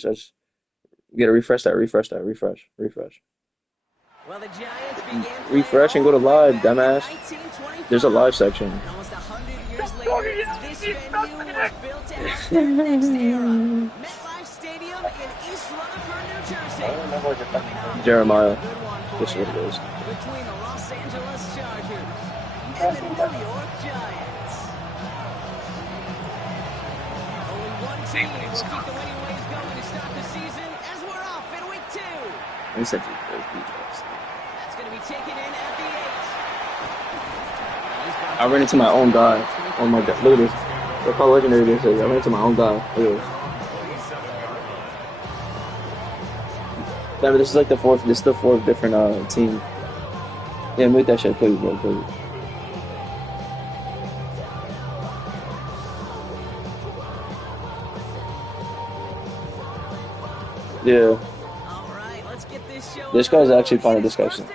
Just you gotta refresh that, refresh. Well, the Giants began playing Refresh and all go to the way live, back in dumbass. There's a live 1925. section. And almost 100 years later, this venue was built to house their next era. MetLife Stadium in East Rutherford, New Jersey. Coming up, we have a Jeremiah. good one for This is you what it is. between the Los Angeles Chargers and the New York Giants. Only one team will keep the winning ways going to start the season as we're off in week 2. I said those details. That's going to be taken in at the 8. I ran into my own guy. Oh my god, look at this. Look how legendary this is. I ran into my own guy. Look at this. Remember, this is like the fourth. This is the fourth different team. Yeah, make that shit, please, bro, please. Yeah. All right, let's get this show. This guy's actually kind of disgusting.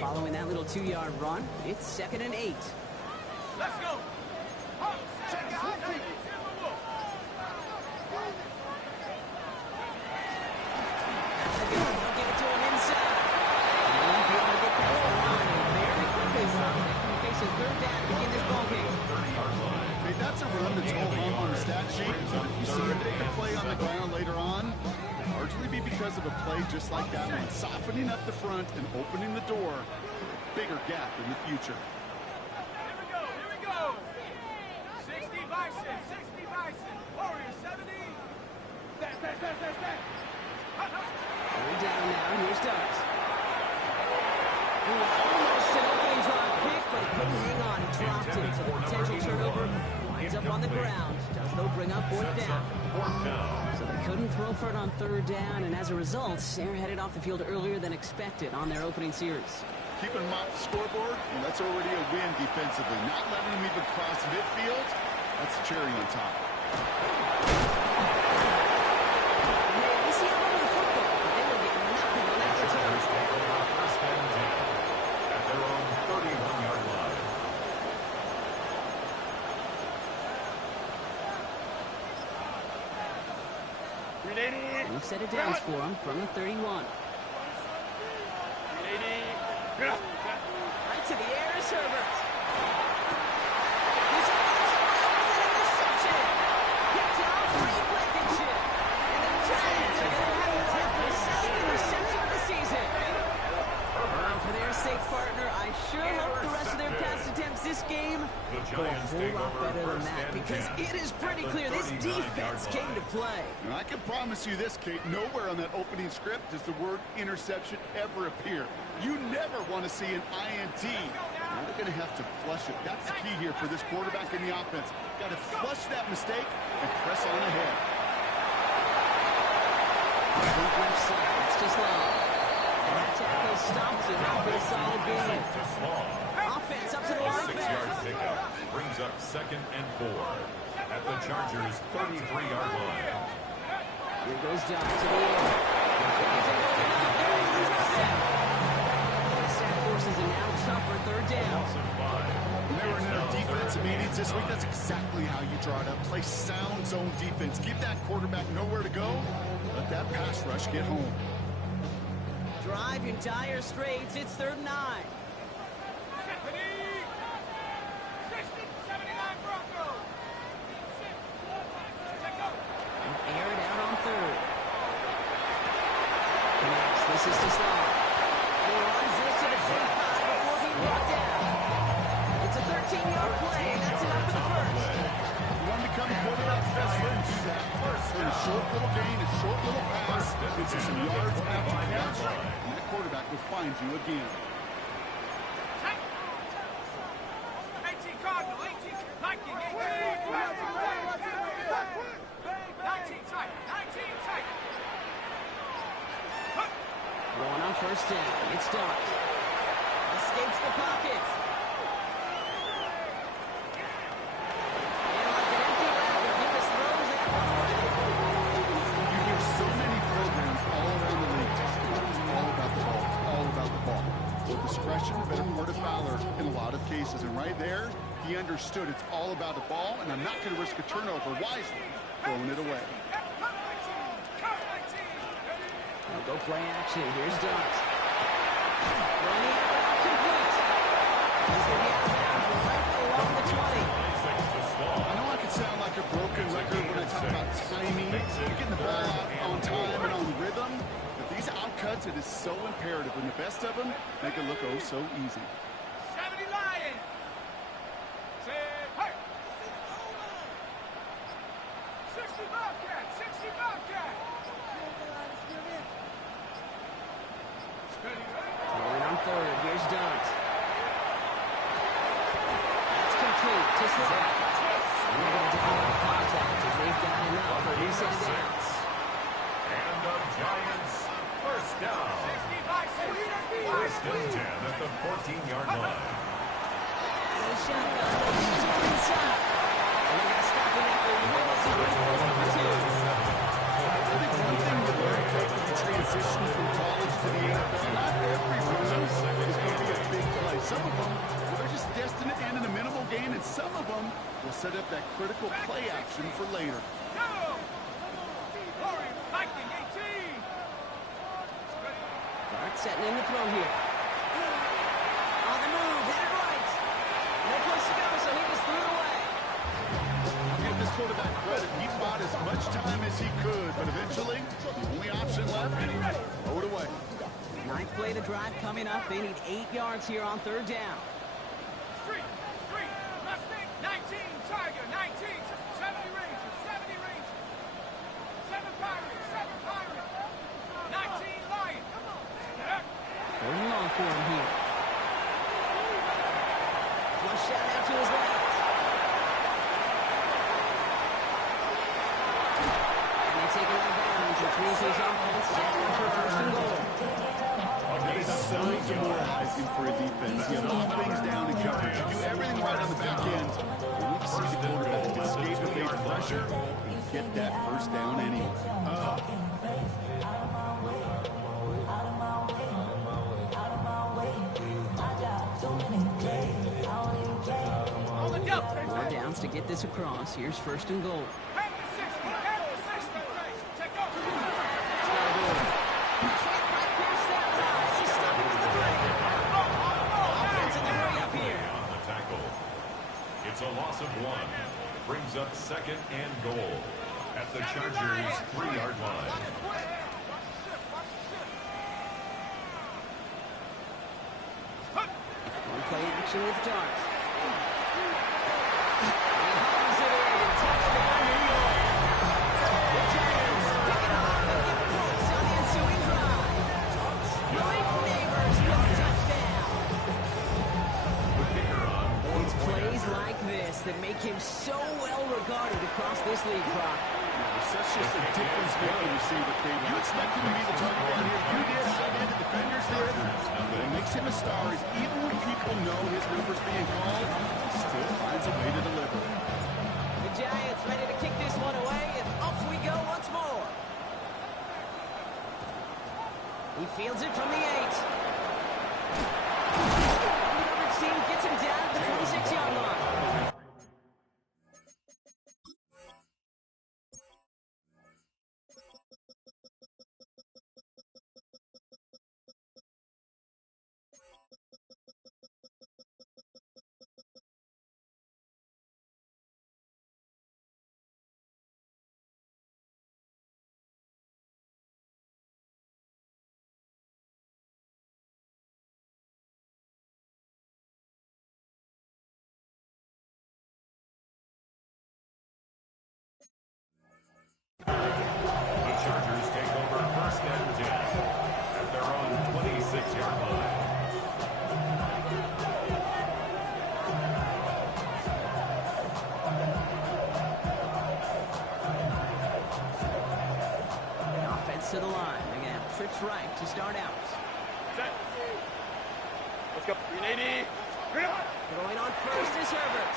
Following that little 2-yard run, it's 2nd and 8. Let's go. That's a run that's all hung on the stat sheet. But if you see a bigger play on the ground later on, it'll largely be because of a play just like that one, softening up the front and opening the door for a bigger gap in the future. Here we go. 60 Bison, 60 Bison. Warriors 70. Stand. Third down now, here's Douglas. Almost an opening drop pick, but he couldn't hang on. He dropped it, so the potential turnover winds up on the ground. Does, though, bring up 4th down. So they couldn't throw for it on 3rd down, and as a result, they're headed off the field earlier than expected on their opening series. Keeping them off the scoreboard, well, that's already a win defensively. Not letting them even cross midfield, that's the cherry on top. They see a little football, but they will get nothing on that return. First and 10 at their own 31-yard line. We've set it down for him from the 31. Right to the air is Herbert. His first throw is an interception. Picked off Reed Blankenship. And the Giants are going to have it right for the 2nd interception of the season. For their sake, partner, I sure hope the rest of their pass attempts this game go a whole lot better than that, because it is pretty clear this defense came to play. And I can promise you this, Kate, nowhere on that opening script does the word interception ever appear. You never want to see an INT. Now they're going to have to flush it. That's the key here for this quarterback in the offense. Got to flush that mistake and press on ahead. Left side, it's just long. And that tackle stops it for a solid gain. Offense up to the line. 6-yard pickup brings up 2nd and 4 at the Chargers' 33-yard line. Here goes Doug to the air. The sack forces a now tougher 3rd down. When they were in their defensive meetings this week, that's exactly how you draw it up. Play sound zone defense. Give that quarterback nowhere to go. Let that pass rush get home. Drive in dire straits. It's 3rd and 9. Air it out on 3rd. Connects. This is to Sloan. He runs this to the 25 before being brought down. It's a 13-yard play, and that's enough for the first. fun becoming quarterback's best friend. Do that. Turn a short little gain, a short little pass, gets you some yards after catch, and that quarterback will find you again. 18 Cardinal, 18 Viking, 18. 19 Titan, 19 Titan. Going on first down. It's Dobbs. Escapes the pocket. And like an empty rabbit, he just throws that one away. You hear so many programs all around the league talk about it's all about the ball. It's all about the ball. Well, discretion, the better part of valor in a lot of cases. And right there, he understood it's all about the ball, and I'm not going to risk a turnover wisely, throwing it away. They'll go play action. Here's Dobbs. Running out complete. He's going to be out of bounds right along the 20. I know I can sound like a broken record when I talk about timing, getting the ball out on time and on rhythm, but these outcuts, it is so imperative, and the best of them make it look oh so easy. 70 Lions. Say, hey. 60 Bobcat, 60 Bobcat. Rolling on third. Here's Dobbs. That's complete to Slaughter. And they're going to draw no contact as they've got enough for a new set of downs. And the Giants first down. 60 Bison. First and 10 at the 14-yard line. No shotgun. No two inside. And they're going to stop him after he misses with 4 for 2. I think one thing you learn taking the transition from college to the NFL, not every run is going to be a big play. Some of them, well, they're just destined to end in a minimal gain, and some of them will set up that critical play action for later. Go. Warrior Viking, 18. Dart setting in the throw here. On the move. Hit it right. No place to go, so he just threw it away. I'll give this quarterback credit. He bought as much time as he could, but eventually, the only option left, throw it away. Ninth play of the drive coming up. They need 8 yards here on third down. 3, Mustang, 19, Tiger, 19, 70 Rangers, 70 Rangers, 7 Pirates, 7 Pirates, 19 Lions. Third and long for him here. Flush shot out to his left. And they take it out of bounds, which means his offense set up for first and goal. That is so demoralizing for a defense. You lock things down in coverage. You do everything right on the back end. You need to see the quarterback escape evade the pressure and get that first down anyway. On the jump. 4 downs to get this across. Here's first and goal. Half the 60, check over. Can't quite pierce that line. He's stopping with the 3. Offense in the hurry up here. On the tackle. It's a loss of 1. Brings up second and goal at the Chargers' 3-yard line. One play action with Dart. He hums it in. Touchdown, New York. The Giants pick it up and get points on the ensuing drive. Malik Neighbors with a touchdown. It's plays like this that make him so well regarded across this league, Brock. Such just a difference-making receiver, Cable. You expect him to be the target down here. You did. I did. The defenders did. What makes him a star is even when people know his number's being called, he still finds a way to deliver. The Giants ready to kick this one away, and off we go once more. He fields it from the 8. Number team gets him down at the 26-yard line. Trips right to start out. Set. Let's go. 380. Throwing on first is Herbert.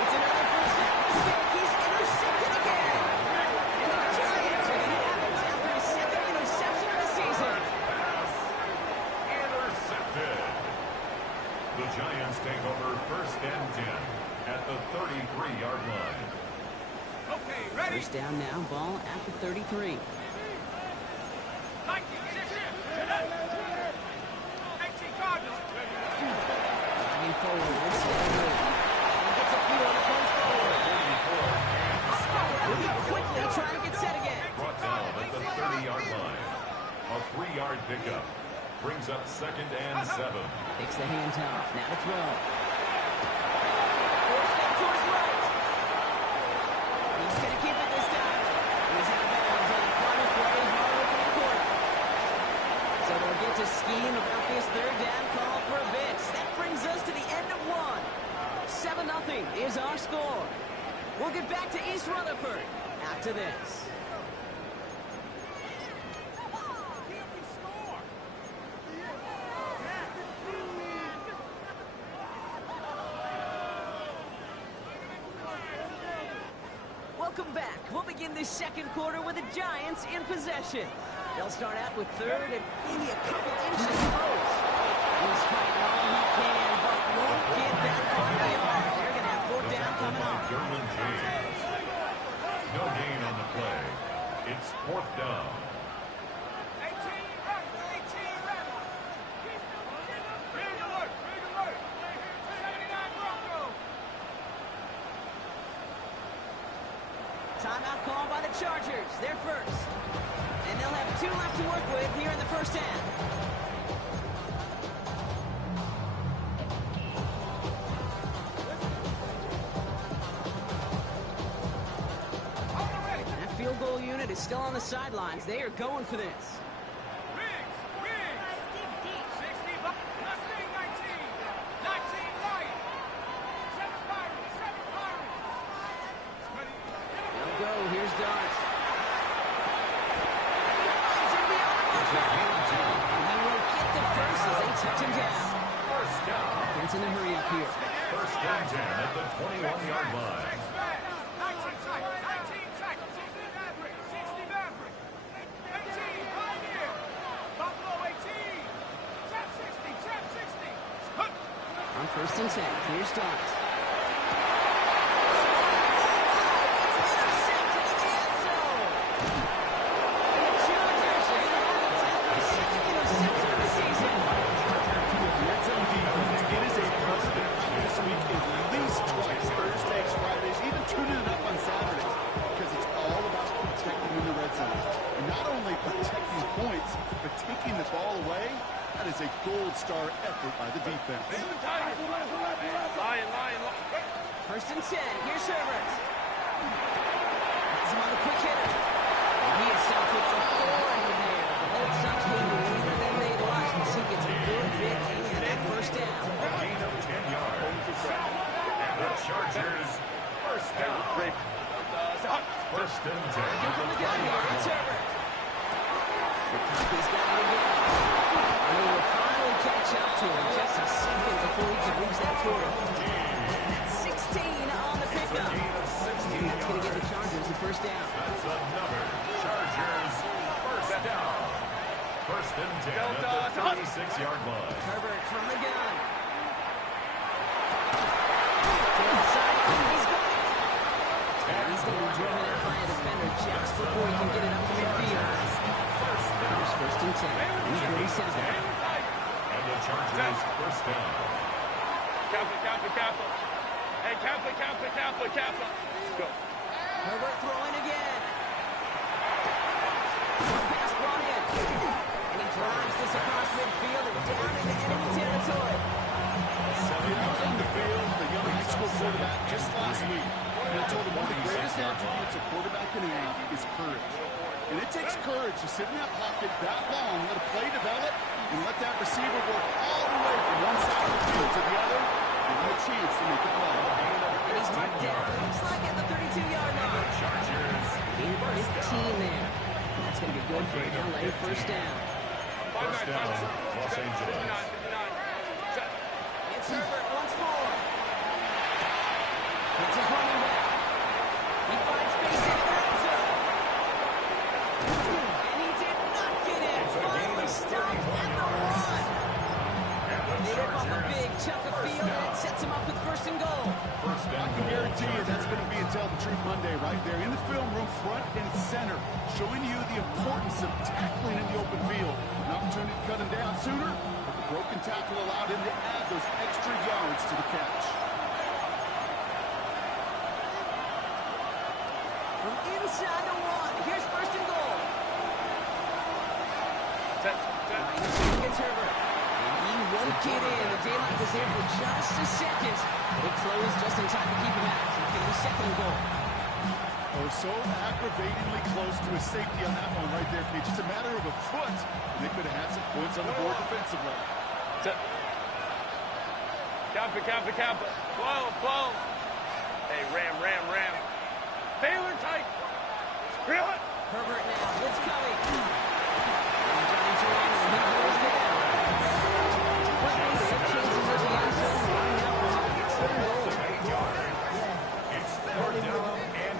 It's another first down mistake. He's intercepted again. And the Giants are going to have it after his second interception of the season. Intercepted. The Giants take over first and 10 at the 33-yard line. Okay, ready? First down now, ball at the 33. 19, 18 Cardinals. Driving forward, this is good. And he gets a few on the punch forward. Moving quickly, trying to get set again. Brought down at the 30-yard line. A 3-yard pickup brings up second and 7. Takes the handoff, now to throw. Forced it to his right. He's going to keep it this time. He's out of bounds on the final play, hard in the corner. So they'll get to scheme about this third down call for a bit. That brings us to the end of one. 7-0 is our score. We'll get back to East Rutherford after this. Welcome back. We'll begin this second quarter with the Giants in possession. They'll start out with third and maybe a couple inches close. He's fighting all he can, but won't get that on the arm. They're going to have fourth down coming up. Derwin James. No gain on the play. It's fourth down. 18 right. 18 right. Big alert. Big alert. 79 Broncos. Timeout call by the Chargers. They're first. And they'll have 2 left to work with here in the first half. That field goal unit is still on the sidelines. They are going for this. Riggs. 60 Mustang 19. 19 right. 7 Pirates. 7 Pirates. They'll go. Here's Dart. And he will get the first as they touch him down. First down. Offense in a hurry up here. First and 10 at the 21-yard line. 19 tight. 60 Maverick. 60 Maverick. 18 Pioneer. Buffalo 18. Chap 60. Chap 60. On first and 10, here's Dart. That is a gold star effort by the defense. Lion. First and 10, here's Herbert. Has him on the quick hitter. And he is stopped with a 4 in there. But that's something later than they'd like. He gets a good bit in that first down. A gain of 10 yards. And the Chargers, first down. First and 10. Looking from the gun here, it's Herbert. He's got it again. And he will finally catch up to him just a second before he can reach that quarter. That's 16 on the pickup. And that's going to give the Chargers the first down. That's another Chargers first down. First and 10 at the 36-yard line. Herbert from the gun. To the sideline, he's got it. And he's going to be driven out by a defender just before he can get it up to midfield. Here's first and 10. He's 37. And the Chargers first down. Kappa. Hey, Kappa. Go. Herbert throwing again. Pass brought in. And he drives this across midfield and down into enemy territory. On the field, the young high school quarterback just last week. And I told him one of the greatest attributes a quarterback can have is courage. And it takes courage to sit in that pocket that long, let a play develop, and let that receiver work all the way from one side of the field to the other, and have a chance to make a play. And he's marked down. Looks like at the 32-yard line. Chargers. Gain 15 there. good for an LA first down. First down, Los Angeles. It's Herbert once more. It's his running back. He finds space in the end zone. And he did not get in. Finally stopped at the run. They rip off a big chunk of field and it sets him up with first and goal. First I down, can guarantee you that's going to be a Tell the Truth Monday right there in the film room, front and center, showing you the importance of tackling in the open field. An opportunity to cut him down sooner, but the broken tackle allowed him to add those extra yards to the catch. From inside the one, here's first and goal. Gets Herbert. And he won't get in. The daylight was there for just a second. It closed just in time to keep him out. So it's going to be second and goal. Oh, so aggravatingly close to a safety on that one right there, Kate. Just a matter of a foot, and they could have had some points on the board defensively. Kappa. Whoa. Hey, Ram. Baylor tight. Reel it. Herbert now. It's coming. And the Giants are on and he goes down. Playing the chances of the end zone. Running out long. It's third and goal. it's third down and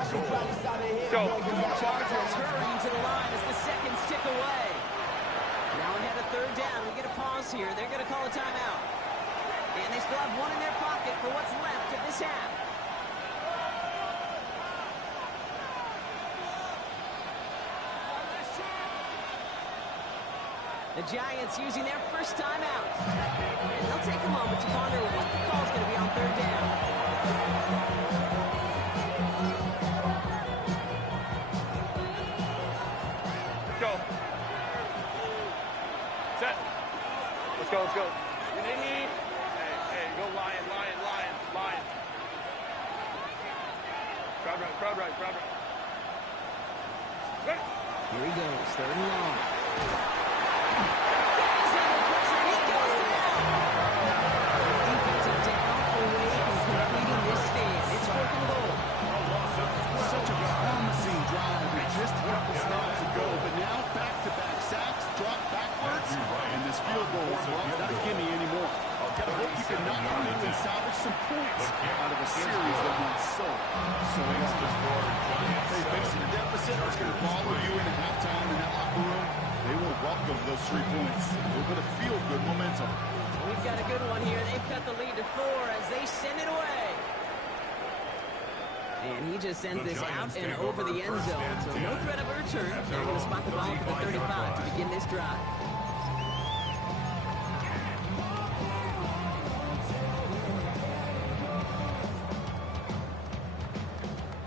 goal. Go. Chargers hurrying to the line as the seconds tick away. Now ahead of third down. We get a pause here. They're going to call a timeout. And they still have one in their pocket for what's left of this half. The Giants using their first timeout. And they'll take a moment to ponder what the call's going to be on third down. Go. Set. Let's go. Hey, go Lion. Crowd right. Right. Here he goes, third and long. Defensive down away from completing this stand. It's fourth and goal. Such a promising drive with just a couple snaps ago, but now back-to-back sacks, drop backwards, and this field goal is not a gimme anymore. Gotta hope you can knock through and salvage some points out of a series that went so long. Hey, facing a deficit, it's going to follow you into halftime in that locker room. They will welcome those 3 points. A little bit of feel-good momentum. We've got a good one here. They've cut the lead to 4 as they send it away. And he just sends this out and over the end zone. So no threat of a return. They're going to spot the ball for the 35 to begin this drive.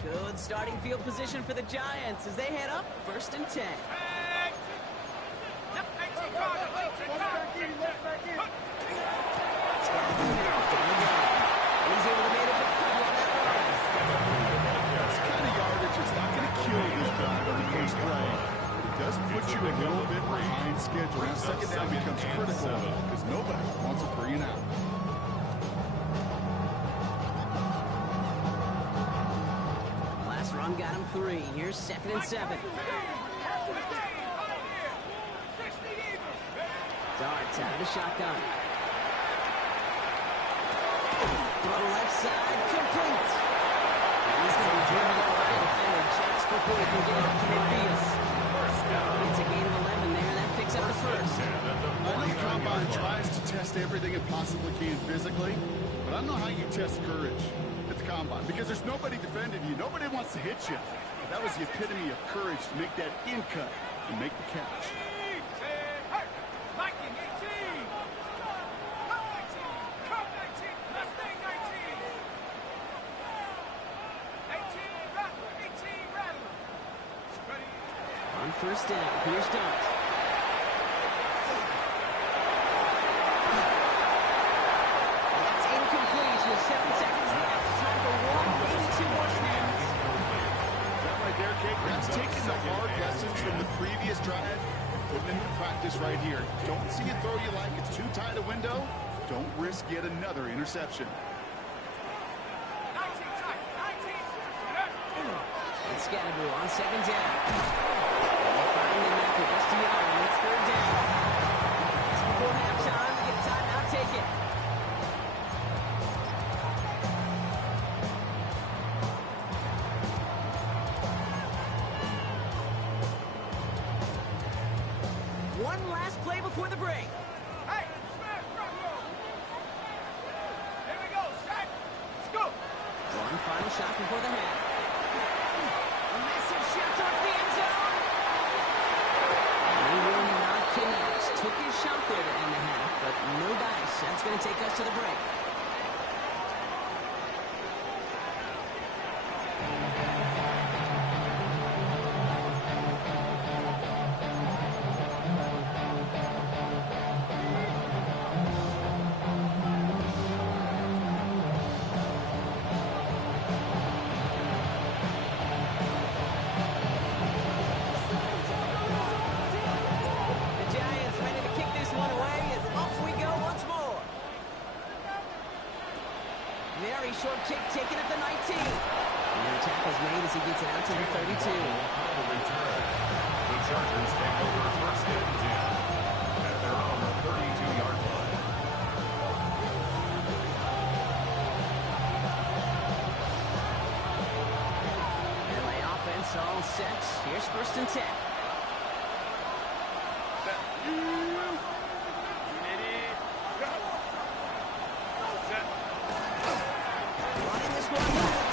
Good starting field position for the Giants as they head up first and 10. He's able to make it to cover on that run. That's kind of yardage. It's not going to kill this drive on the first play. But it does put you a little bit behind schedule. And second down becomes critical because nobody wants a 3 and out. Last run got him 3. Here's second and 7. Darts out of the shotgun. Throw left side, complete. And he's going to be driven out by a defender just before he can get it up to midfield. It's a gain of 11 there. That picks up the first. I know the combine tries to test everything it possibly can physically, but I don't know how you test courage at the combine because there's nobody defending you. Nobody wants to hit you. That was the epitome of courage to make that in cut and make the catch. On first down, here's Dart. That's incomplete with 7 seconds left. Time for 1, maybe 2 more snaps. That right there, Kate, that's taking the hard lessons from the previous drive and putting into practice right here. Don't see it throw you like it's too tight a window. Don't risk yet another interception. And Scatterboo on second down. They find him at One last play before the break. Hey, smash, front row. Here we go, set, let's go. One final shot before the half. A massive shot towards the end zone. He will not connect. Took his shot there to end the half, but no dice. That's going to take us to the break. Very short kick taken at the 19. And the tackle's made as he gets it out to the 32. The return. The Chargers take over first and 10 at their own 32-yard line. LA offense all set. Here's first and 10. Running this one left.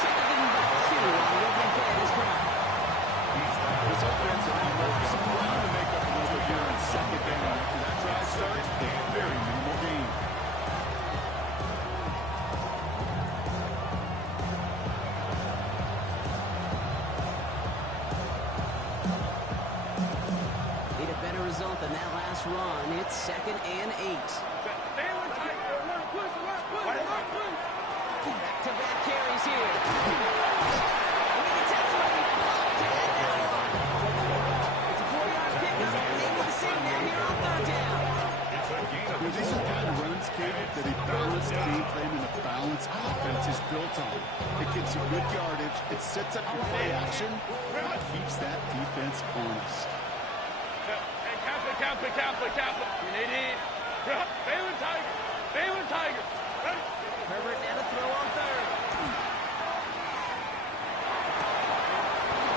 Taking back two on the opening play of this drive. This offense will have some ground to make up a little bit here in second down. After that drive starts, a very minimal gain. Need a better result than that last run. It's second and 8. Back-to-back carries here. It's a 4-yard pickup, and they need the same now here on third down. It's a gain of These are the kind of runs, Kate, that a balanced game plan and a balanced offense is built on. It gets you good yardage, it sets up your play action, and it keeps that defense honest. Hey, Kappa. You need Baylor Tiger. Ready? Herbert now to throw on third.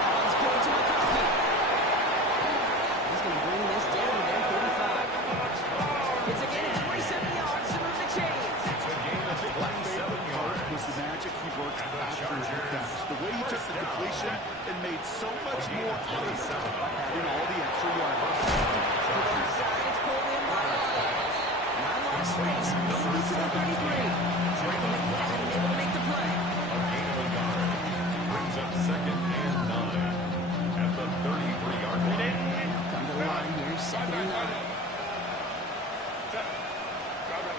Ball's going to McConkey. He's going to bring this down to their 35. It's a gain of 27 yards to move the chains. It's a gain of 27 yards. Was the magic he worked after the catch. The way he took the completion and made so much more out of it in all the extra yards. To the left side, it's pulled in by Waddle. Not a lot of space. Moving to the 33. Michael McFadden able to make the play. A gain of a yard. Brings up second and 9 at the 33-yard line. Come to the line here, second and 9.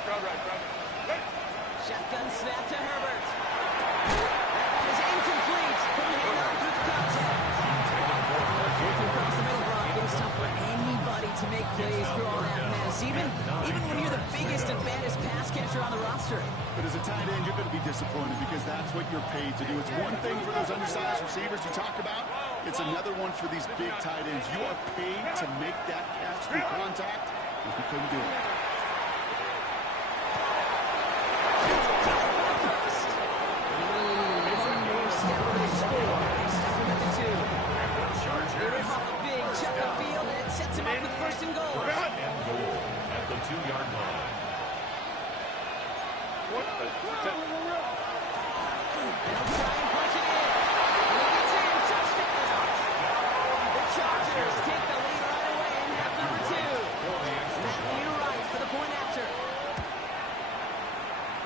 Crowd right. Ready? Shotgun snap to Herbert. That one is incomplete. Couldn't hang on through the contact. Looking across the middle block, it's tough for anybody to make plays through all that mess. Even when you're the biggest and baddest pass catcher on the roster. But as a tight end, you're going to be disappointed because that's what you're paid to do. It's one thing for those undersized receivers you talk about. It's another one for these big tight ends. You are paid to make that catch through contact, and you couldn't do it. One more step for the score. They stop him at the 2. They rip off a big chunk of field, and it sets him up with first and goal. And goal at the 2-yard line. They'll try and punch it in. And he gets in. Touchdown. The Chargers take the lead right away in half number 2. Matthew Wright for the point after.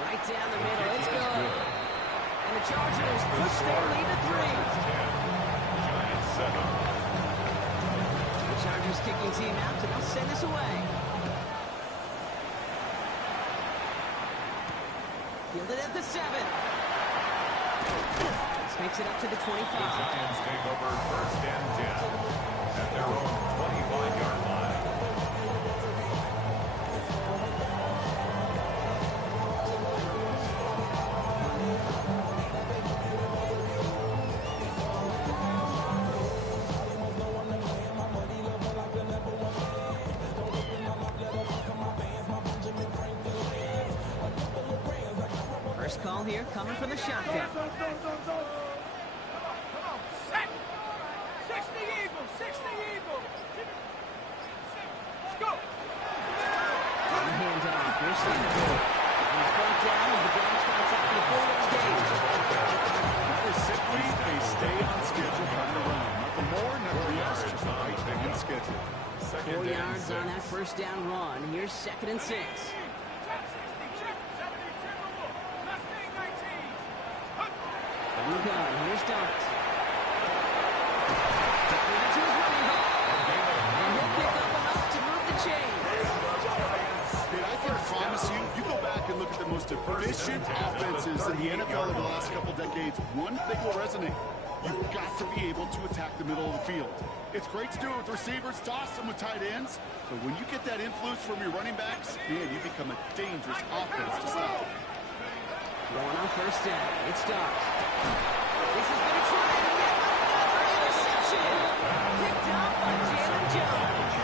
Right down the middle. It's good. And the Chargers push their lead to 3. Giants 7. The Chargers kicking team out, and they'll send this away. Fielded at the 7. This makes it up to the 25. Giants take over first and 10 at their own 25-yard line. First call here coming from the shotgun. Come on. Set. 60 Eagles. On the handoff, here's Stanford. He's brought down as the ground starts out for the 4-yard gain. Rather simply, they stay on schedule from the run. Nothing more, nothing less, just right on schedule. 4 yards on that first down run. Here's 2nd and 6. From the gun, here's Dart. Diving into his running back. And he'll pick up enough to move the chains. Dude, I can promise you, you go back and look at the most efficient offenses in the NFL of the last couple decades, one thing will resonate. You've got to be able to attack the middle of the field. It's great to do it with receivers, toss them with tight ends, but when you get that influence from your running backs, man, you become a dangerous offense to stop. Going on first down, it's Dart. This is going to try and get another interception. Picked up by Jalen Jones.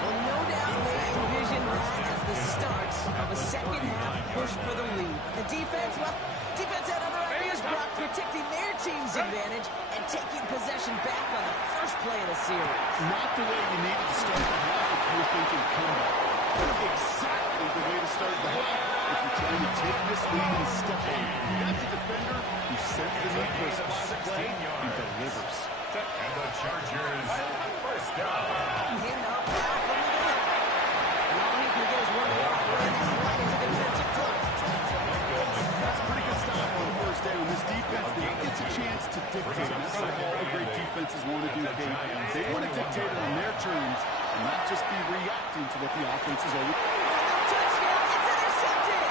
Well, no doubt they envisioned that as the start of a second-half push for the lead. The defense had other ideas, Brock, protecting their team's advantage and taking possession back on the first play of the series. Not the way you needed to start the half if you're thinking comeback. Exactly the way to start the half if you're trying to take this lead and step on it. That's a defender who sets the need for a splash play and delivers. And the Chargers first down. Handoff now from the gun. And all he can get is 1 yard, right into the defensive front. That's a pretty good stop on first down. This defense now gets a chance to dictate. And that's what all the great defenses want to do, Kate. They want to dictate it on their terms and not just be reacting to what the offense is always. Touchdown, it's intercepted.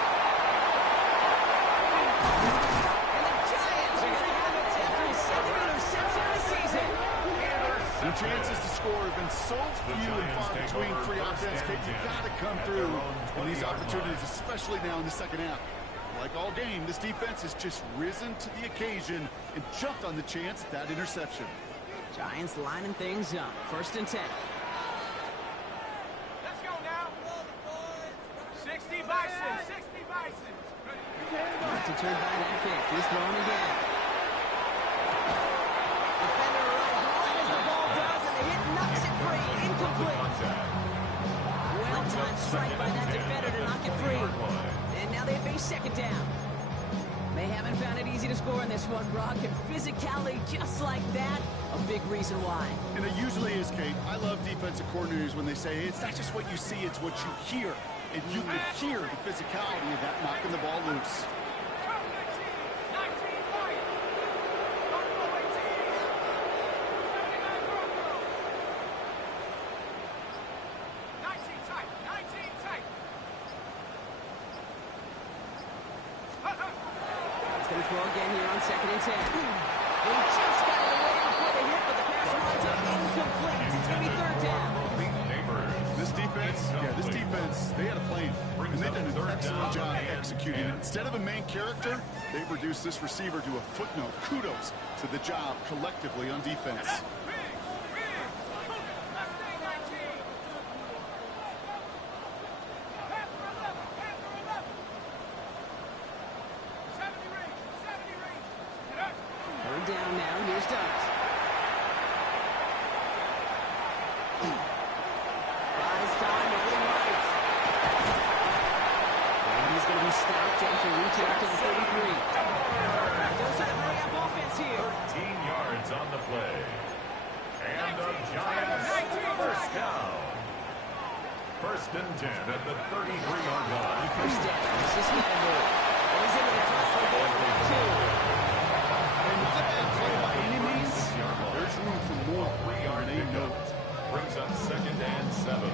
And the Giants are going to have it after his 2nd interception of the season. The chances to score have been so few and far between for your offense, Kate. You've got to come through on these opportunities, especially now in the second half. Like all game, this defense has just risen to the occasion and jumped on the chance at that interception. Giants lining things up. 1st and 10. Let's go now. 60 Bison, 60 Bison. Not to turn by that kick. He's throwing again. Defender arrives right as the ball does, and the hit knocks it free. Incomplete. Well-timed strike by that defender to knock it free. And now they face 2nd down. They haven't found it easy to score in this one, Brock. And physicality just like that, a big reason why. And it usually is, Kate. I love defensive coordinators when they say, hey, it's not just what you see, it's what you hear. And you can hear the physicality of that knocking the ball loose. 19 White. 19 tight, 19 tight. He's going to throw again here on 2nd and 10. He just got it away before the hit, but the pass winds up incomplete. It's going to be 3rd down. This defense, they had a plan. And they've done an excellent job executing it. Instead of a main character, they've reduced this receiver to a footnote. Kudos to the job collectively on defense. Third down now. Here's Dart. Buys time, really right. And he's going to be stopped after reaching out to the 33. Those are the hurry-up offense here. 13 yards on the play. And the Giants first down. 1st and 10 at the 33-yard line. First down. This is Scatterboard. And he's into the front for goal line 2. And not a bad play by any means. There's room for more. 3-yard They know it. brings up 2nd and 7.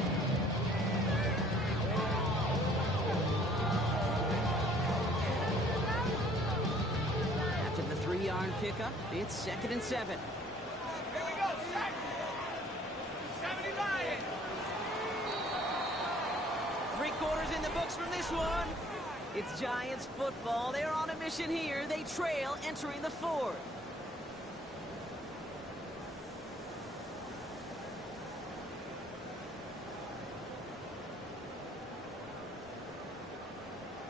After the 3-yard pickup, it's 2nd and 7. Here we go, set. 70 Lions. 3 quarters in the books from this one. It's Giants football. They're on a mission here. They trail entering the 4th.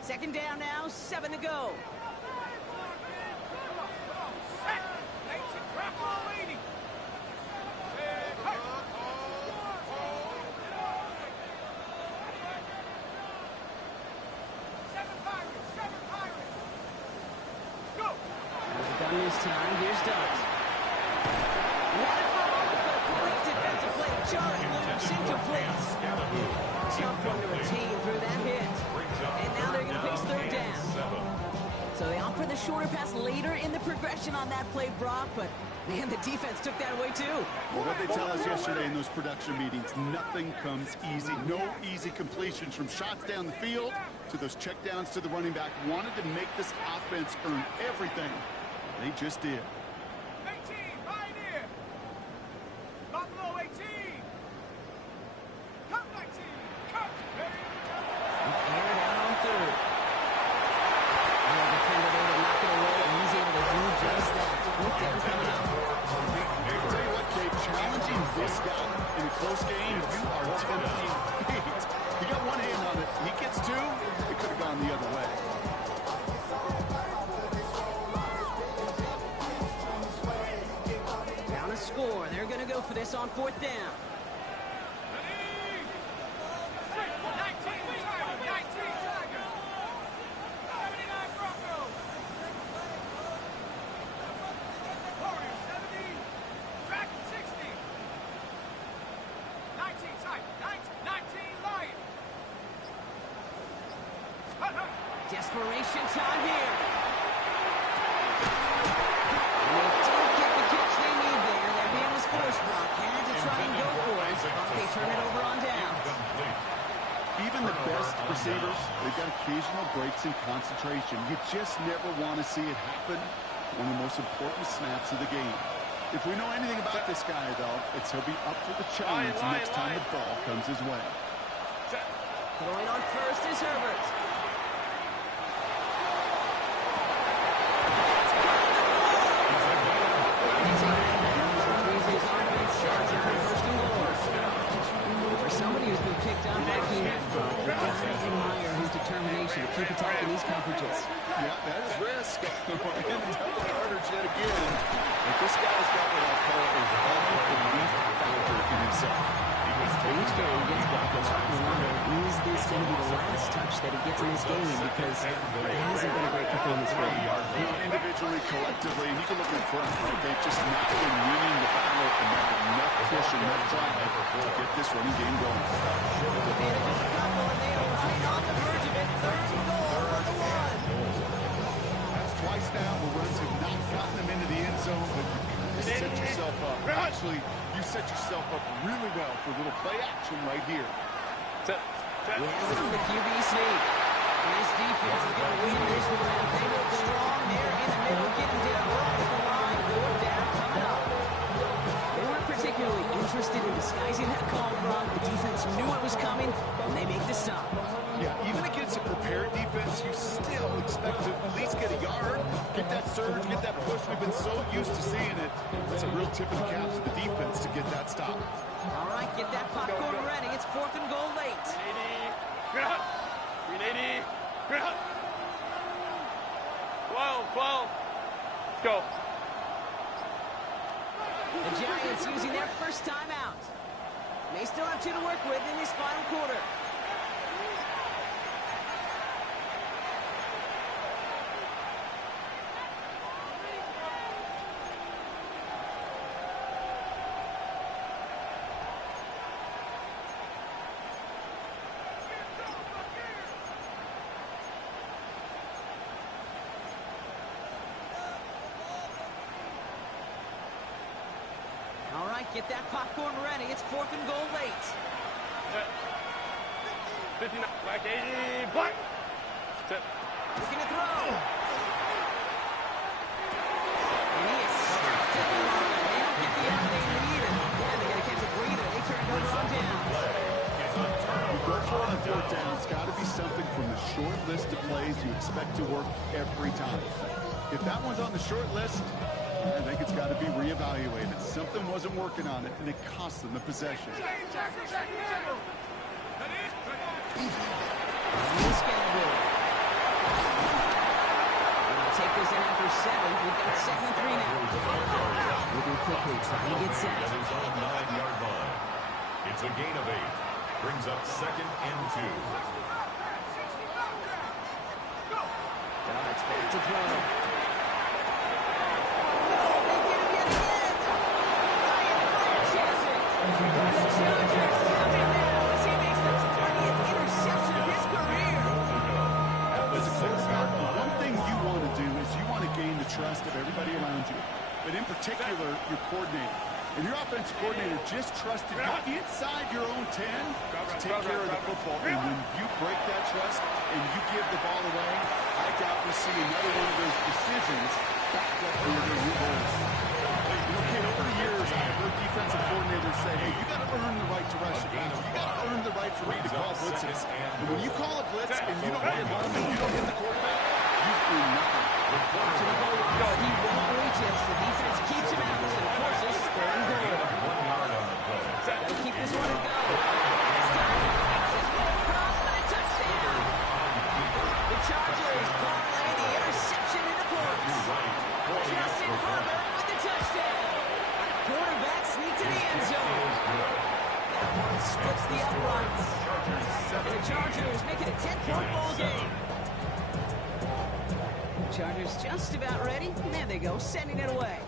Second down now, 7 to go. Set. Nation Rockwell leading. this time. Here's Dart. What a great defensive play. Jarring loose, incomplete. Tough one to retain through that hit. And now they're going to face third down. So they opt for the shorter pass later in the progression on that play, Brock, but man, the defense took that away too. Well, what they tell us yesterday in those production meetings, nothing comes easy. No easy completions from shots down the field to those checkdowns to the running back. Wanted to make this offense earn everything. They just did. 18, Pioneer. Buffalo 18. Come 19. Come, baby. Aired out on third. And the defender there to knock it away, and he's able to do just that. Fourth down coming up. I'll tell you what, Gabe, challenging this guy in a close game, you are tempting fate. He got one hand on it. He gets two. It could have gone the other way. Down a score. They're going to go for this on fourth down. 19 Lions. Desperation time here. And they didn't get the catch they need there. That man was forced, Brock. Had to try and go for it, but they turn it over on downs. Even the best receivers, they've got occasional breaks in concentration. You just never want to see it happen. One of the most important snaps of the game. If we know anything about this guy, though, it's he'll be up for the challenge next time the ball comes his way. Throwing on first is Herbert. For somebody who's been picked on like he has, Brock, you gotta admire his determination to keep attacking these coverages. Yeah, that is risk. And double coverage yet again. But this guy's got what I call a belief factor in himself. Each game he gets back, and starting to wonder, is this going to be the last touch that he gets in this game? Because it hasn't been a great performance for him. You know, individually, collectively, and you can look in front, right? They've just not been winning the battle and not enough push, enough drive to get this running game going. Advantage of a couple, and they are right on the verge of it. Third and goal for the one. That's twice now where runs have not gotten them into the end zone, but you set yourself up. Actually, you set yourself up really well for a little play action right here. He has it on the QB sneak. And this defense is going to win this one. They look strong there in the middle, get him down right at the line. Fourth down coming up. They weren't particularly interested in disguising that call, Brock. The defense knew it was coming, and they make the stop. Yeah, even against a prepared defense, you still expect to at least get a yard, get that surge, get that push. We've been so used to seeing it. It's a real tip of the cap to the defense to get that stop. All right, get that popcorn ready. It's fourth and goal late. 380. 12. Let's go. The Giants using their first timeout. They still have 2 to work with in this final quarter. All right, get that popcorn ready. It's fourth and goal late. 59. Black 80. Black. Looking to throw. And he is stopped at the line. They don't get the out they need. And yeah, they got to catch a breather. They turn it over on down. You go for it on fourth down. It's got to be something from the short list of plays you expect to work every time. If that one's on the short list, I think it's got to be reevaluated. Something wasn't working on it, and it cost them the possession. Take this in after 7. We've got 2nd and 3 now. Moving quickly, trying to get set. That is on 9-yard line. It's a gain of 8. Brings up 2nd and 2. Darts back to throw. particular your coordinator. And your offensive coordinator just trusted you inside your own 10 to take care of the football. And when you break that trust and you give the ball away, I doubt we see another one of those decisions backed up under the rules. Okay, over the years, I've heard defensive coordinators say, hey, you got to earn the right to rush the passer. You got to earn the right for me to call blitzes. And when you call a blitz and you don't hit one and you don't hit the quarterback, you've earned nothing. To the goal line. He won't reach it. The defense keeps him out and forces third and goal. 1 yard on the play. Gotta keep this one and go. This time, it's his way across for the touchdown. The Chargers parlay the interception into points. Justin Herbert with the touchdown. The quarterback sneaked to the end zone. That one splits the uprights. And the Chargers make it a 10-point ball game. Chargers just about ready. And there they go, sending it away.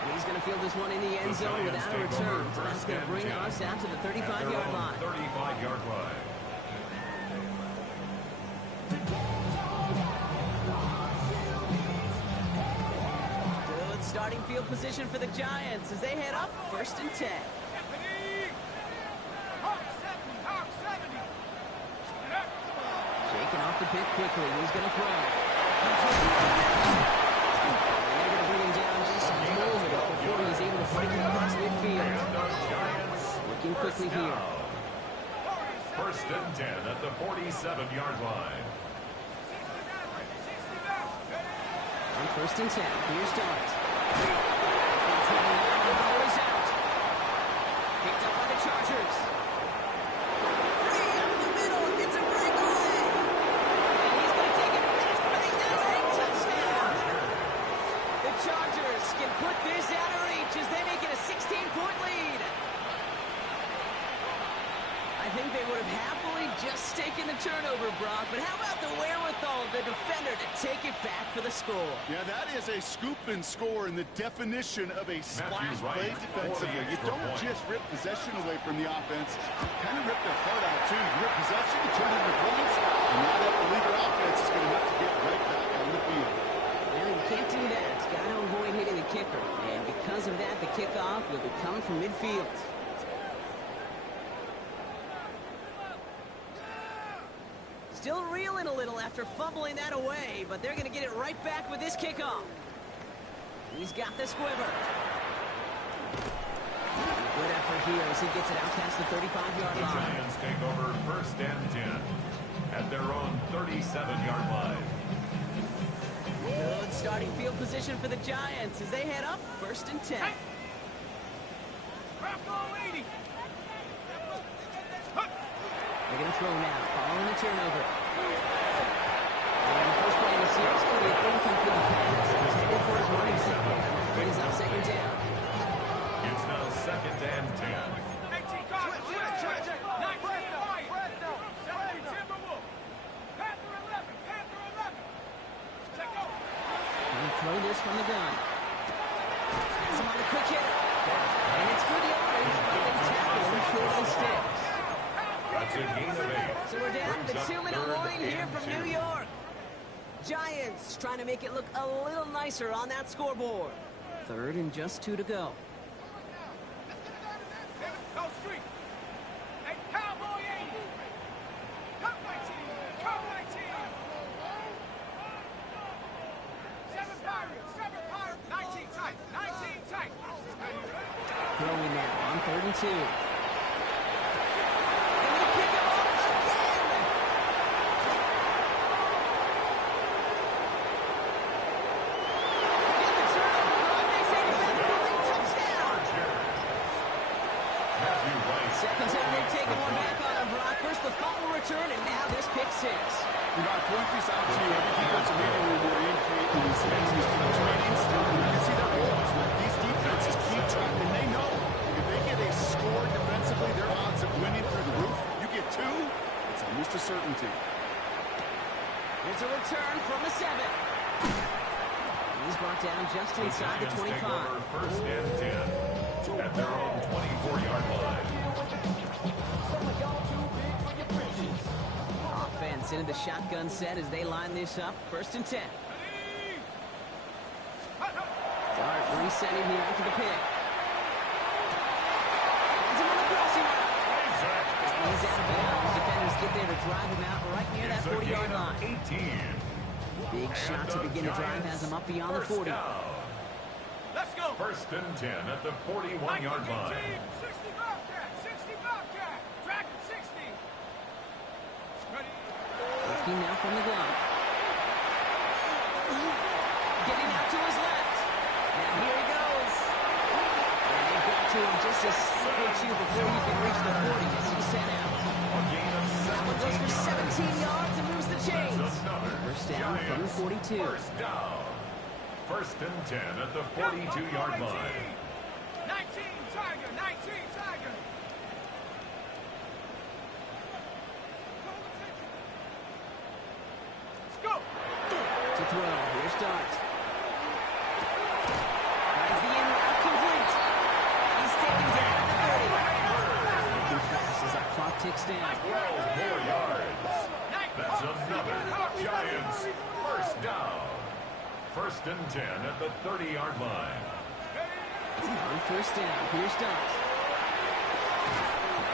And he's going to field this one in the end zone without a return. So that's going to bring us out to the 35-yard line. 35-yard line. Good starting field position for the Giants as they head up 1st and 10. Shaking off the pick quickly. He's going to throw. And they're going to bring him down just a moment before he's able to break across midfield. Looking quickly here. 1st and 10 at the 47-yard line. On 1st and 10, here's Dart. The ball is out. Picked up by the Chargers. Free up the middle. It's a breakaway. And he's going to take it back for the outright touchdown. The Chargers can put this out of reach as they make it a 16-point lead. I think they would have happily just taken the turnover, Brock, but how about the wherewithal of the defender to take it back for the score? Yeah, that is a scoop and score in the definition of a splash play defensively. You don't just rip possession away from the offense. You kind of rip their heart out, too. You rip possession, you turn it into points, and now that believer offense is going to have to get right back on the field. Well, you can't do that. It's got to avoid hitting the kicker. And because of that, the kickoff will be coming from midfield. Still reeling a little after fumbling that away, but they're going to get it right back with this kickoff. He's got the squiver. Good effort here as he gets it out past the 35-yard line. The Giants take over 1st and 10 at their own 37-yard line. Good starting field position for the Giants as they head up 1st and 10. They're going to throw now, following the turnover. And the first play of the series could be an incomplete pass. Intended for his running back. Brings up 2nd down. It's now 2nd and 10. And throw this from the gun. Has him on the quick hitter. And it's good yardage, but they tackle him short of the sticks. That's a gain of 8. So we're down to the Brings up 2-minute 3rd line here and from 2. New York. Giants trying to make it look a little nicer on that scoreboard. 3rd and just 2 to go. Go street. Hey, Cowboy 80. Come 19. Come 19. 7 Pirates. 7 Pirates. 19 tight. 19 tight. Throwing now on 3rd and 2. And they pick him up again. Get the turnover. They take it back for a touchdown. Matthew Rice. Second time they've taken one back on him, Brock. First the fumble return, and now this pick 6. You know, I point this out to you every defensive meeting when we're in creating these things, these coach meetings. You can see the rules. These defenses keep track, and they know if they get a score defensively, their odds of winning through the roof. You get 2, it's almost a certainty. Here's a return from the 7. He's brought down just inside the Giants take 25. over 1st and 10 at their own 24-yard line. Offense into the shotgun set as they line this up. 1st and 10. Dart resetting here after the pick. Finds him on the crossing route. And he's out of bounds. Defenders get there to drive him out right near that 40-yard line. 18. Big shot to begin the drive has him up beyond the 40. Let's go. First and 10 at the 41-yard line. 60 Bobcat. 60 Bobcat. Track at 60. Ready. Working now from the gun. Getting out to his left. Now here he goes. And they got to him just a step or two before he can reach the 40 as he's sent out. That one goes for 17 yards and moves the chains. First down from the 42. First down. First and 10 at the 42-yard line. 19 Tiger. 19 Tiger. Let's go. To throw. Here's Dart. Tries the in route complete. And he's taken down at the 30. Making fast as our clock ticks down. 12 more yards. That's another Giants first down. First and 10 at the 30-yard line. On first down, here's Dart.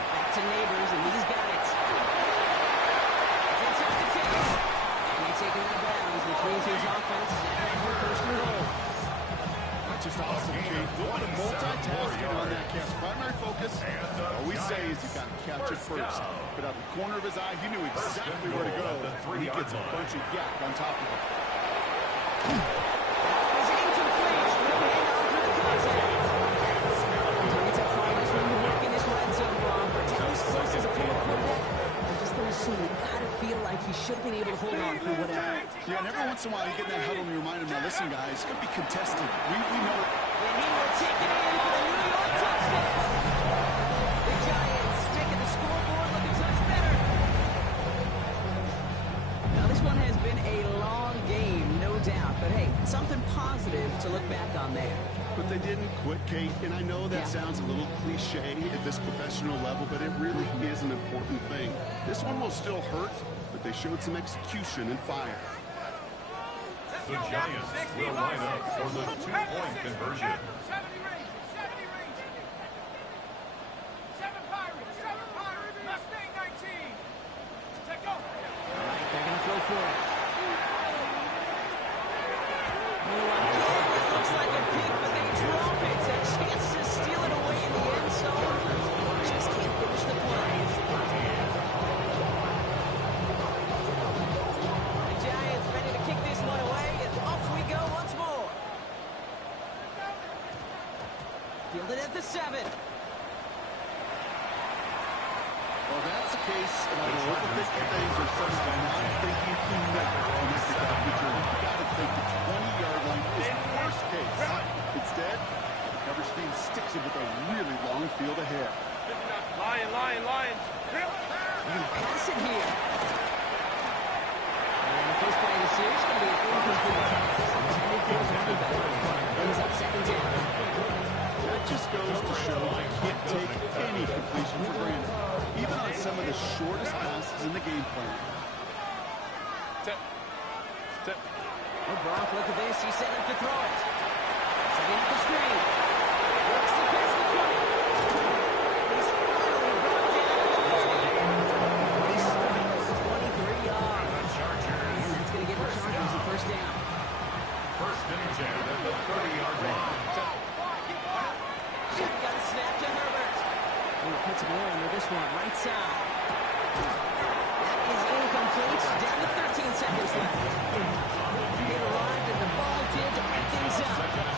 Back to Neighbors, and he's got it. It's inside the 10. And they take him out of bounds, which means his offense is at for first and goal. That's just awesome, Kate. What a multitasking on that catch. Primary focus, all we say is you got to catch it first. But out the corner of his eye, he knew exactly where to go. And he gets a bunch of yak on top of it. Is incomplete. No handoff through the contact. It's a Farmers room to work in this red zone, Bob. But Dallas close as a former quarterback. I'm just going to assume you got to feel like he should have been able to hold on through whatever. Yeah, and every once in a while you get in that huddle and you remind him, now listen, guys, it's going to be contested. We know it. And he will take it in for the New York touchdown. The Giants making the scoreboard look a touch better. Now, this one has been a long game, no doubt. But, hey, something positive to look back on there. But they didn't quit, Kate, and I know that sounds a little cliche at this professional level, but it really is an important thing. This one will still hurt, but they showed some execution and fire. The Giants will line up for the two-point conversion. 70 range. 70 range. 7 Pirates. 7 Pirates. Mustang 19. Take go. All right, they're going to throw for it. Oh, again, it looks like a pick, but they drop it. A chance to steal it away in the end zone. Just can't finish the play. The Giants ready to kick this one away, and off we go once more. Fielded at the 7. Well, that's the case, and I don't overthink things or something. I'm thinking enough on this return. You got to think the 20-yard line is the worst case. Instead, the coverage team sticks it with a really long field ahead. Lion. They're going to pass it here. And the first play of the series is going to be an incomplete pass. Intended for his running back. Brings up second down. That just goes to show you can't take any completion for granted, even on some of the shortest passes in the game plan. Oh, Brock, look at this. He's setting up to throw it. Setting up the screen. Works the pass to 20. He's finally brought down at the 30. He's strike for 23 yards. And that's going to give the Chargers the first down. First and 10 at the 30-yard line. Shotgun snap to Herbert. And he puts him under this one, right side. That is incomplete. Down to 13 seconds left. It arrived and the ball did to break things up.